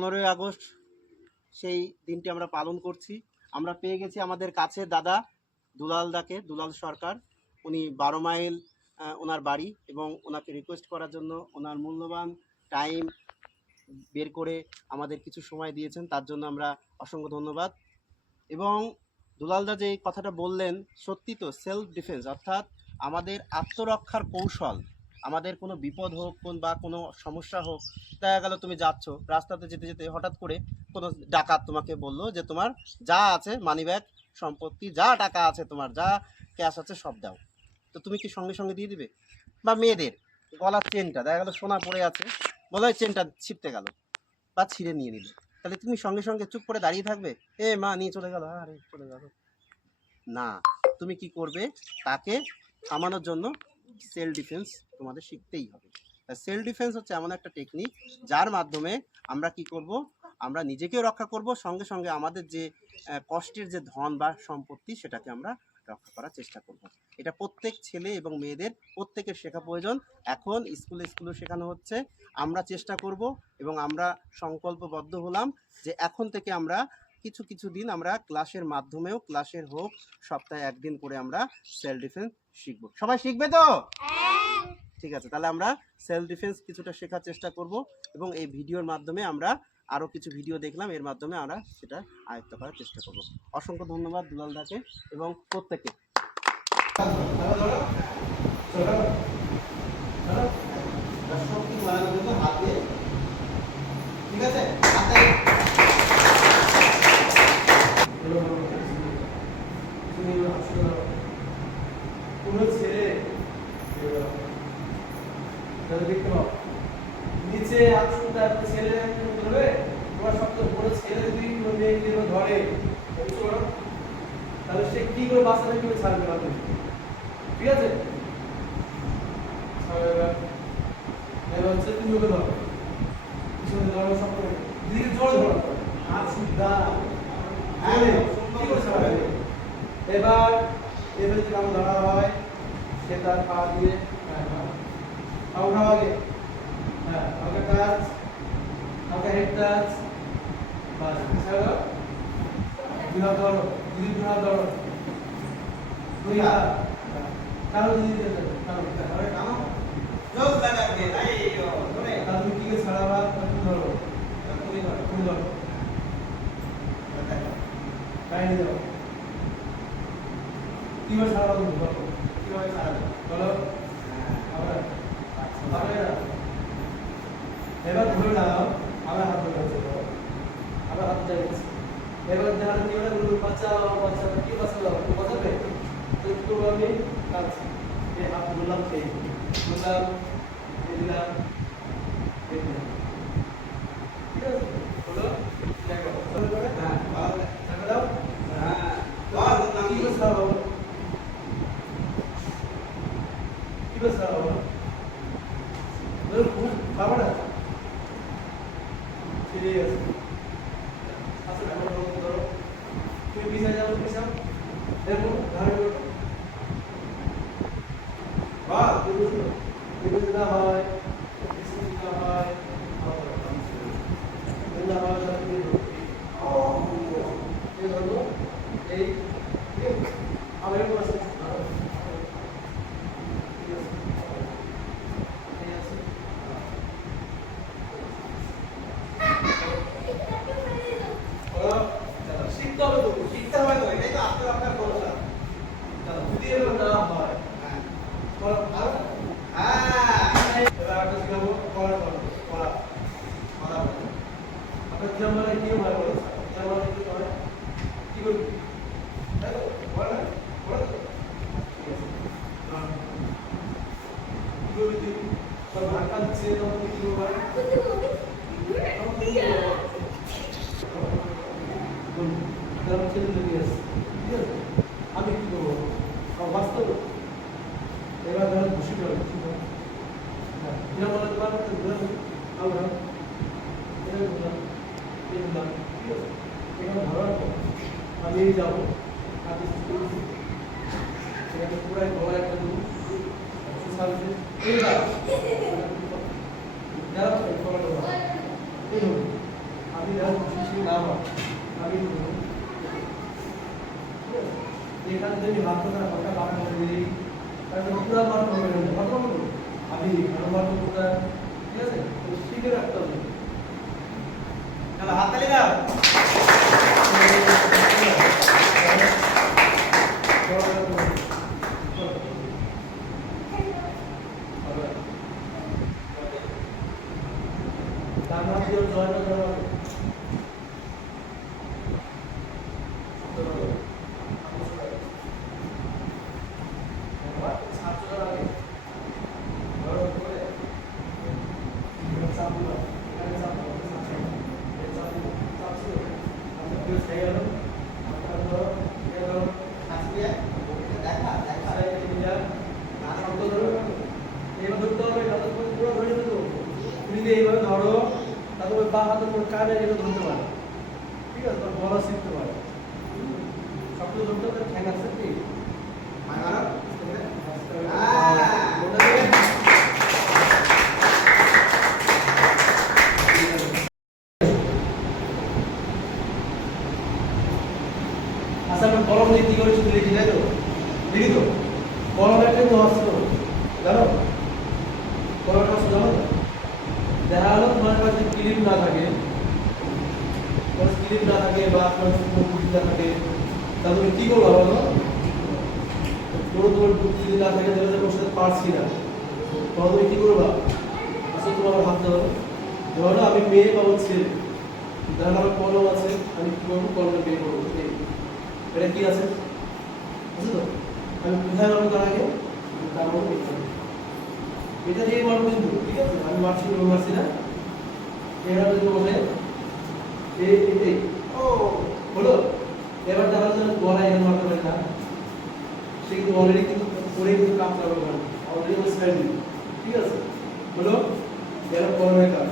15ই August সেই দিনটি আমরা পালন করছি। আমরা পেয়ে গেছি আমাদের কাছের দাদা দুলালদাকে, দুলাল সরকার। উনি 12 মাইল ওনার বাড়ি, এবং ওনাকে রিকোয়েস্ট করার জন্য ওনার মূল্যবান টাইম বের করে আমাদের কিছু সময় দিয়েছেন, তার জন্য আমরা অসংখ্য ধন্যবাদ। এবং দুলালদা যে কথাটা বললেন, সত্যি তো, সেলফ ডিফেন্স অর্থাৎ আমাদের আত্মরক্ষার কৌশল। আমাদের কোনো বিপদ হোক বা কোনো সমস্যা হোক, দেখা গেল তুমি যাচ্ছ রাস্তাতে, যেতে যেতে হঠাৎ করে কোনো ডাকাত তোমাকে বললো যে তোমার যা আছে মানিব্যাগ সম্পত্তি, যা টাকা আছে, তোমার যা ক্যাশ আছে সব দাও, তো তুমি কি সঙ্গে সঙ্গে দিয়ে দিবে? বা মেয়েদের গলার চেনটা দেখা গেলো সোনা পড়ে আছে, বলে চেনটা ছিপতে গেল বা ছিঁড়ে নিয়ে নিল, তাহলে তুমি সঙ্গে সঙ্গে চুপ করে দাঁড়িয়ে থাকবে? মা নিয়ে চলে গেল, আরে চলে গেল না, তুমি কি করবে? তাকে থামানোর জন্য সেলফ ডিফেন্স তোমাদের শিখতেই হবে। সেলফ ডিফেন্স হচ্ছে এমন একটা টেকনিক যার মাধ্যমে আমরা কি করব, আমরা নিজেকেও রক্ষা করব, সঙ্গে সঙ্গে আমাদের যে কষ্টের যে ধন বা সম্পত্তি সেটাকে আমরা রক্ষা করার চেষ্টা করব। এটা প্রত্যেক ছেলে এবং মেয়েদের প্রত্যেকের শেখা প্রয়োজন। এখন স্কুলে শেখানো হচ্ছে, আমরা চেষ্টা করব এবং আমরা সংকল্পবদ্ধ হলাম যে এখন থেকে আমরা কিছু দিন আমরা ক্লাসের মাধ্যমেও, ক্লাসের হোক সপ্তাহে একদিন করে আমরা সেলফ ডিফেন্স শিখবো। সবাই শিখবে তো? ঠিক আছে, তাহলে আমরা সেলফ ডিফেন্স কিছুটা শেখার চেষ্টা করব, এবং এই ভিডিওর মাধ্যমে আমরা আরও কিছু ভিডিও দেখলাম, এর মাধ্যমে আমরা সেটা আয়ত্ত করার চেষ্টা করব। অসংখ্য ধন্যবাদ দুলালদাকে এবং প্রত্যেককে। ঠিক আছে, কোনো ছেলে দেখতে পাবো নিচে আসুনটা ছেলে ধরবে, তোমার সবচেয়ে বড় ছেলে যদি কোনো মেয়েকে ধরে তাহলে সে কি করে বাঁচাবে, কি করে ছাড়বে না? ঠিক আছে, এবার হচ্ছে তুমি ওকে ধরো, পিছনে ধরো, সব করে দিদিকে জোরে ধরো, হাত সুদ্ধা কি করে ছাড়বে? এবার এবার যদি কারো ধরা হয়, সে তার পা দিয়ে উঠাও আগে, হ্যাঁ আমাকে টাচ, আমাকে হেড টাচ, বাস ছাড়ো, দুই হাত ধরো, দিদি দুই হাত ধরো, দুই হাত কারো দিদি কারো কারো যোগ লাগাতে নাই ধরে কারো দিকে ছাড়াবা, তুমি ধরো, তুমি ধরো কাহিনী দাও, কিভাবে ছাড়াবো, তুমি বলো কিভাবে ছাড়াবো, বলো। এবার ধরে নাও, আমার হাত ধরে আছে, আমার হাত ধরে আছে। এবার দেখা কি বলে, বাঁচাও বাঁচাও, কি বাঁচাও, তুমি বাঁচাবে তো একটু আমি কাটছি, এই হাত বললাম, সেই বললাম, এই দিলাম, এই দিলাম, ঠিক আছে, বলো দেখো, হ্যাঁ টাকা দাও, হ্যাঁ বল কি বাঁচাও, কি বাঁচাও, বাবা না, ঠিক আছে, আচ্ছা দেখো, ধরো তুমি পিছনে যাও, পিছাও, দেখো ধারে করো, বাহ তুমি যদি না হয়, পিছনে না হয়, না হয় তাহলে তুমি ধরো, এই আমার এরকম আছে, শিখতে হবে তো, শিখতে হবে তো, এটাই তো আত্মরক্ষার কৌশল। যদি এরকম না হয়, এবার একটা শিখাবো, করা আপনার কিরম মানে কি ভয় করে, কিরম মানে কি করে, কি করবি, তাই তো বলে না, বলে তো, ঠিক আছে, কি করবি তুই, তোর ভাগটা দিচ্ছে, তখন তুই কি করবি, আমি কি করবো, বাস্তব এবার ধরো খুশি করে, বলে তোমার ধরার পর আমি এই যাবো, সেখানে পুরাই বড় একটা যারা আমি না আমি এখান থেকে হাত ধরা কথা বাড়া করে দিই তাহলে পুরো বার করবে না কথা বলবো আমি বার করতে ঠিক আছে তো শিখে রাখতে হবে চলো হাততালি দাও তার নাম দিয়ে জয়টা ধরা এইভাবে ধরো তারপরে বা হাতে তোমার কানে এগুলো ধরতে পারে ঠিক আছে তোমার বলা শিখতে পারে সবগুলো ধরতে হবে ঠ্যাং আছে কি আচ্ছা আমরা কলম দিয়ে কি করে শুধু লিখি তাই তো লিখি তো কলম একটা তো অস্ত্র জানো কলমটা অস্ত্র জানো তো দেখা হলো তোমার কাছে ক্লিপ না থাকে ক্লিপ না থাকে বা আপনার বুদ্ধি না থাকে তাহলে তুমি কি করবো বলো পুরো তোমার বুদ্ধি না থাকে তাহলে তোমার সাথে পারছি না তখন তুমি কি করবা আচ্ছা তোমার হাত ধরো ধরো আমি মেয়ে পাবো ছেলে দেখা আমার কলম আছে আমি কি করবো কলমে বের করবো এটা কি আছে বুঝছো তো আমি কোথায় মারবো তার আগে তার মধ্যে এটা দিয়ে মারবো কিন্তু ঠিক আছে আমি মারছি না এটা যদি বলে এটাই ও হলো এবার দেখা যাচ্ছে গলা এখানে মারতে পারি না সে কিন্তু অলরেডি কিন্তু পরে কিন্তু কাজ করবে না অলরেডি ও স্টাডি ঠিক আছে হলো এবার কলমের কাজ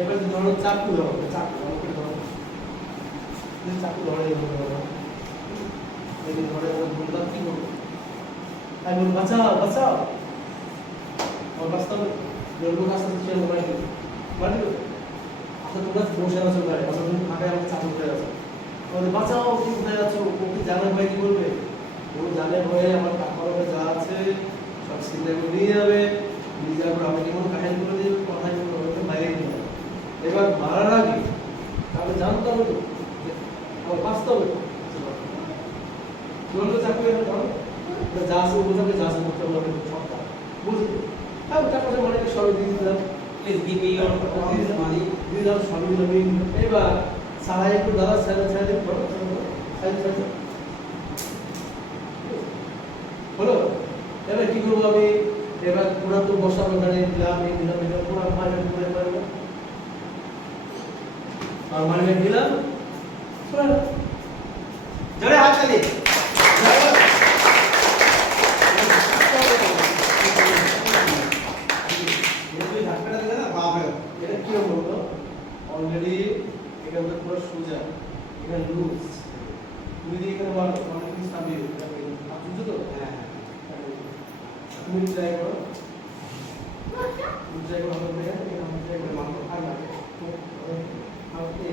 এবার ধরো চাকু ধরো চাকু ধরো চাকু ধরে এই ধরে বললাম কি করবো আমি বলবো বাঁচাও বাঁচাও और वास्तव में लोगों का सच्चे मोबाइल मार दो तो তোমরা বসে আছো গাড়ি অথবা তুমি ফাঁকায় আমাকে চালু করে আছো তোমাদের বাঁচাও কি কোথায় আছো ওকে জানার ভয় কি বলবে ও জানে ভয়ে আমার টাকা যা আছে সব চিন্তা করে নিয়ে যাবে নিয়ে যাওয়ার পর আমাকে কেমন কাহিনী করে দেবে কথাই বলবে ওকে বাইরে নিয়ে যাবে এবার মারার আগে তাহলে জানতে হবে তো আমার বাঁচতে হবে বললো চাকরি ধরো যা আছে বোঝাবে যা আছে করতে বলবে সবটা বুঝলি अब तक मुझे मने के सभी दिन दिलाम প্লিজ গিভ মি ইওর মানি দিলাম সবই দিলাম এবার সারা একটু দাদা ছেড়ে ছেড়ে বড় সাইজ সাইজ হলো এবার কি করব আমি এবার পুরো তো বসা ওখানে দিলাম এই দিলাম এটা পুরো মারবে পুরো মারবে আর মারবে দিলাম পুরো জোরে হাততালি অলরেডি এখানে পুরো সোজা এখানে লুজ তুমি যদি এখানে বলো অনেক কিছু সামনে বুঝছো তো হ্যাঁ তুমি ট্রাই করো ট্রাই করো হবে এখানে ট্রাই করে মারো আর না আপনি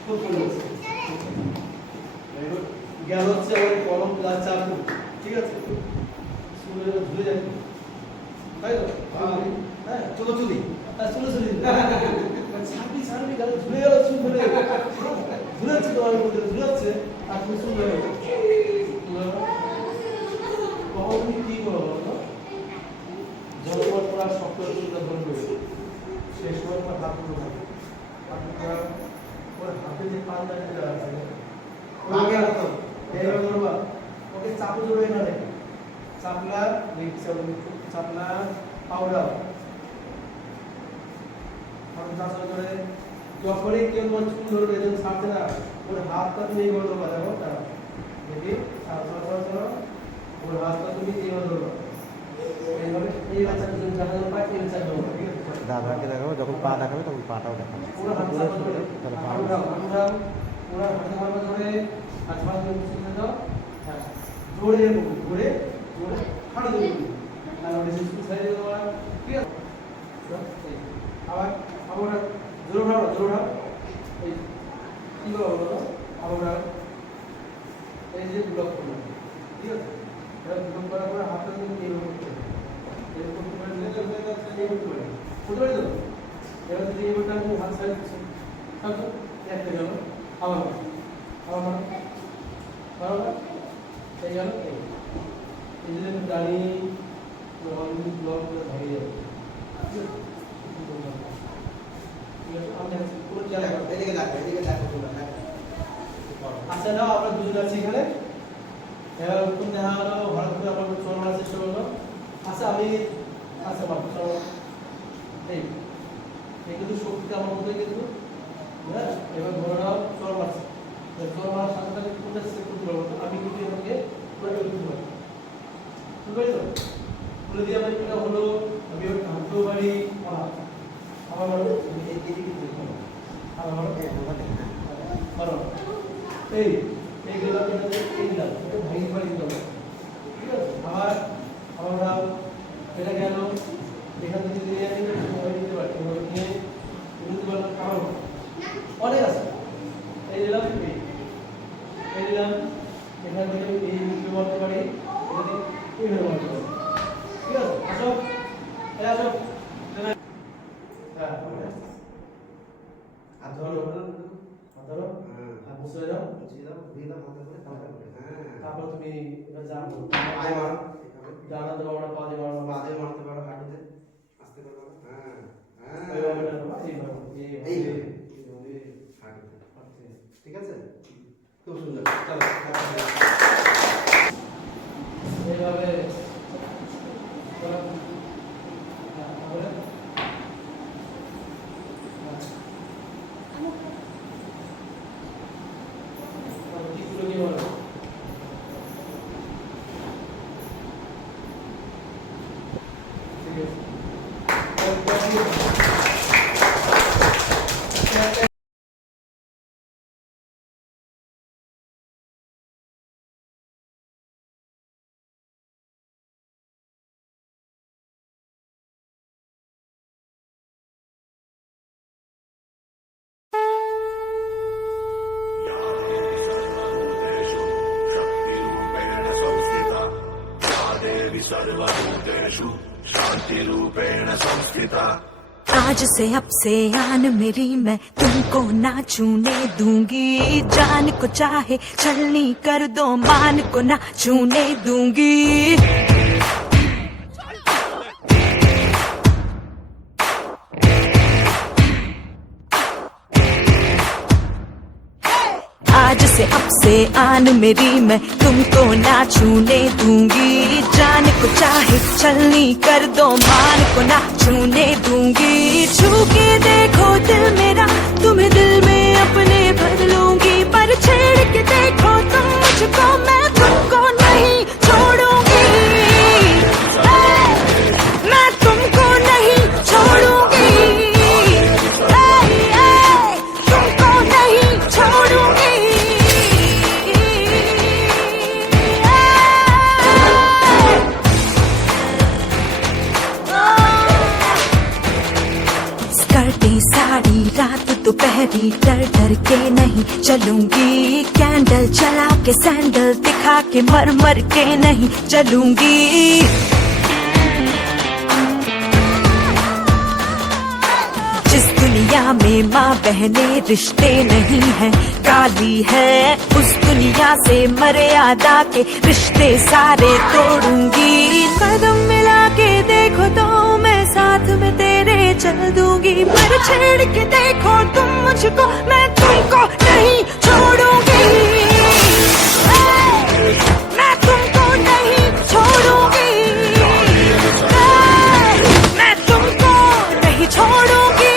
খুব ভালো গেল হচ্ছে আমার কলম প্লাস চাকু ঠিক আছে ধুয়ে যাবে তাই তো হ্যাঁ চলো চলি চলে চলে ছাপি ছাপি গেল ধুয়ে গেল চুল ধরে ধুলাচ্ছে তোমার মধ্যে ধুলাচ্ছে আর তুমি চুল ধরে কখন তুমি কি করো বলো যখন তোমার পুরা শক্ত চুলটা ধরবে সেই সময় তোমার হাত ধরে থাকে ওর হাতে যে পাল্লা যেটা আছে আগে হতো এইভাবে ধরবা ওকে চাপু ধরে এখানে চাপলা চাপলা পাউডার করে যখনই কেউ তোমার চুল ধরবে যেন ছাড়তে না ওর হাতটা তুমি এইভাবে ধরবা দেখো তারা দেখি ওর হাতটা তুমি এইভাবে ধরবা এইভাবে এই বাচ্চাটা তুমি যখন পাই এই বাচ্চা ধরবা ঠিক আছে দাদাকে দেখাবো যখন পা দেখাবে তখন পাটাও দেখাবে পুরো হাত ধরে তাহলে পা পুরো হাতে ধরবা ধরে আজ মাস ধরে দাও হ্যাঁ ধরে ধরে ধরে হাঁটু ধরে আর আমরা এই যে ব্লক করলাম, ঠিক আছে? এটা ব্লক করার পরে হাতটা কিন্তু এইভাবে করতে হবে। এইভাবে করতে পারলে এইভাবে করতে পারলে। বুঝতে পারলি তো? এবার যদি এইভাবে আমি হাত সাইড করছি, তাহলে একটা গেল, আবার মারো। আবার মারো। মারো না? এই গেল, এই। এই যে আমি দাঁড়িয়ে অলরেডি ব্লক করে ভেঙে যাবে। ঠিক আছে? ঠিক আছে? আমি যাচ্ছি। পুরো জায়গা এদিকে দেখো, এদিকে দেখো তোমরা, দেখো। আচ্ছা নাও, আমরা দুজন আছি এখানে। এবার উত্তম দেখা হলো, হঠাৎ করে আমার চোর মারার চেষ্টা করলো। আচ্ছা আমি, আচ্ছা বাবু চলো, এই কিন্তু শক্তিটা আমার মধ্যে কিন্তু, হ্যাঁ, এবার ধরে নাও চোর মারছে। চোর মারার সাথে সাথে কোনটা সেট করতে পারবো না, আমি কিন্তু এটাকে করে ফেলতে পারবো। বুঝতে পারছো? বলে দিয়ে আমার এটা হলো, আমি ওর হাতেও বাড়ি, আমার মারো, এদিকে দেখো। আমার মারো, এই মোবাইল দেখো। মারো, এই এই গেলাম, এটাতে এই দিলাম, এটা ভাঙি ফাড়ি দিলাম, ঠিক আছে? আমরা এটা গেল, এখান থেকে নিয়ে আসি, এভাবে নিতে পারি, এভাবে নিয়ে নিতে পারলাম, আমার অনেক আছে। এই দিলাম, এই দিলাম, এখান থেকে আমি এই নিতে বলতে পারি, এটা দিয়ে এইভাবে বলতে পারি, ঠিক আছে? আসো, এই আসো, হ্যাঁ, আর ধরো, ধরো, আর বসে যাও, বুঝিয়ে দাও, ঘুরিয়ে দাও হাতে করে, হাতে করে। হ্যাঁ। তারপর তুমি এবার যা করো, পায়ে মারো, এভাবে। ডানাতে বাবা পা দিয়ে মারো, পা দিয়ে মারতে পারো, হাঁটুতে। আস্তে করে মারো। হ্যাঁ। এইভাবে হ্যাঁ। ডানো, এইভাবে, এইভাবে। এইভাবে, হাঁটুতে। হাঁটতে। ঠিক আছে? খুব সুন্দর। চলো, এইভাবে চলো। হ্যাঁ, তারপরে? হ্যাঁ। তারপর টিপগুলো কি বলো? ঠিক আছে। सर्वभूतेषु शक्तिरूपेण संस्थिता या देवी सर्वभूतेषु शान्तिरूपेण संस्थिता आज से अब से आन मेरी मैं तुमको ना छूने दूंगी जान को चाहे छलनी कर दो मान को ना छूने दूंगी आज से अब से आन मेरी मैं तुमको ना छूने दूंगी जान को चाहे छलनी कर दो मान को ना छूने दूंगी छू के देखो दिल मेरा तुम्हें दिल में अपने भर लूंगी पर छेड़ के देखो तुम मुझको मैं तुमको नहीं छोड़ूंगी मैं तुमको नहीं छोड़ूंगी तुमको नहीं छोड़ूंगी स्कर्टें साड़ी रात दोपहरी डर डर के नहीं चलूंगी कैंडल जला के सैंडल दिखा के मर मर के नहीं चलूंगी जिस दुनिया में माँ बहने रिश्ते नहीं हैं काली है उस दुनिया से मर्यादा के रिश्ते सारे तोड़ूंगी कदम मिला के देखो तो मैं साथ में तेरे चल दूंगी पर छेड़ के देखो तुम मुझको मैं तुमको नहीं छोड़ूंगी मैं तुमको नहीं छोड़ूंगी मैं तुमको नहीं छोड़ूंगी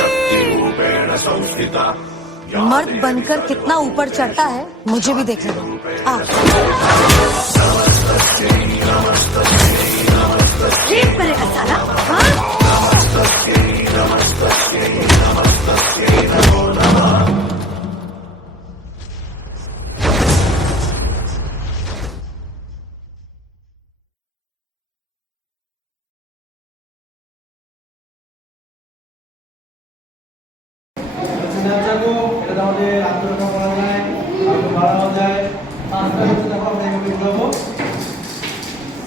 शक्तिरूपेण संस्थिता या मर्द बनकर कितना ऊपर चढ़ता है मुझे भी देखना है। ठीक करेगा सारा हाँ? না রাখো, এটা আমাদের আত্মরক্ষা করা যায়, আরো বাড়ানো যায়। পাঁচটা হচ্ছে দেখো আমরা এইভাবে ঘুরাবো।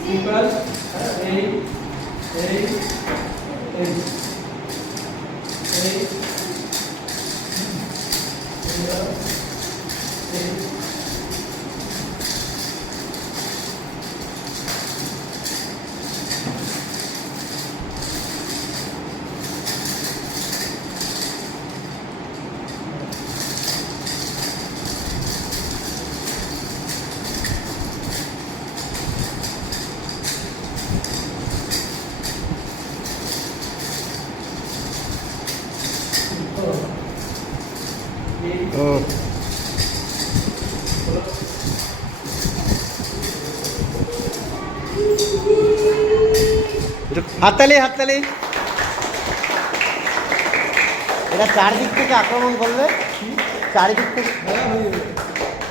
সিম্পল, এই এই এই এই হাততালি হাততালি। এটা চারদিক থেকে আক্রমণ করবে, চারিদিক থেকে।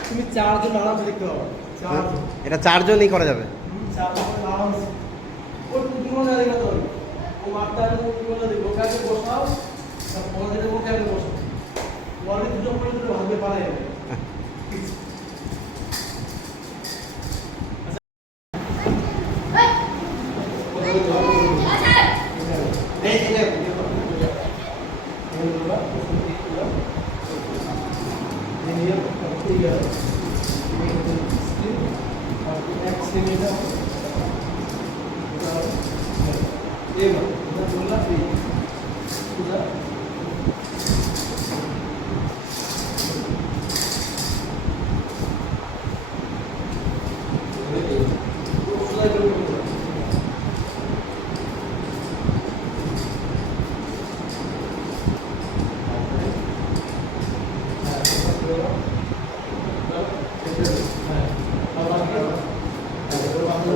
তুমি চারজন আরামসে দেখতে পাবো। চারজন, এটা চারজনই করা যাবে। চারজন আরামসে। ওর টুকরো না দেখো তো, ও মারটা টুকরো না দেখো, ওকে বসাও, তারপর ওকে আগে বসাও। বলে দুটো করে দুটো ভাঙতে পারে।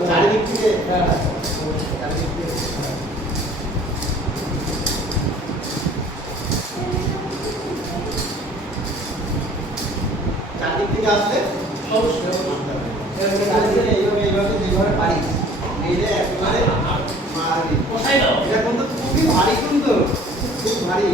চারিদিক থেকে চারদিক থেকে আসলে এইভাবে এইভাবে যেভাবে পারি এইটা একেবারে মারবি। এটা কিন্তু খুবই ভারী, কিন্তু খুব ভারী।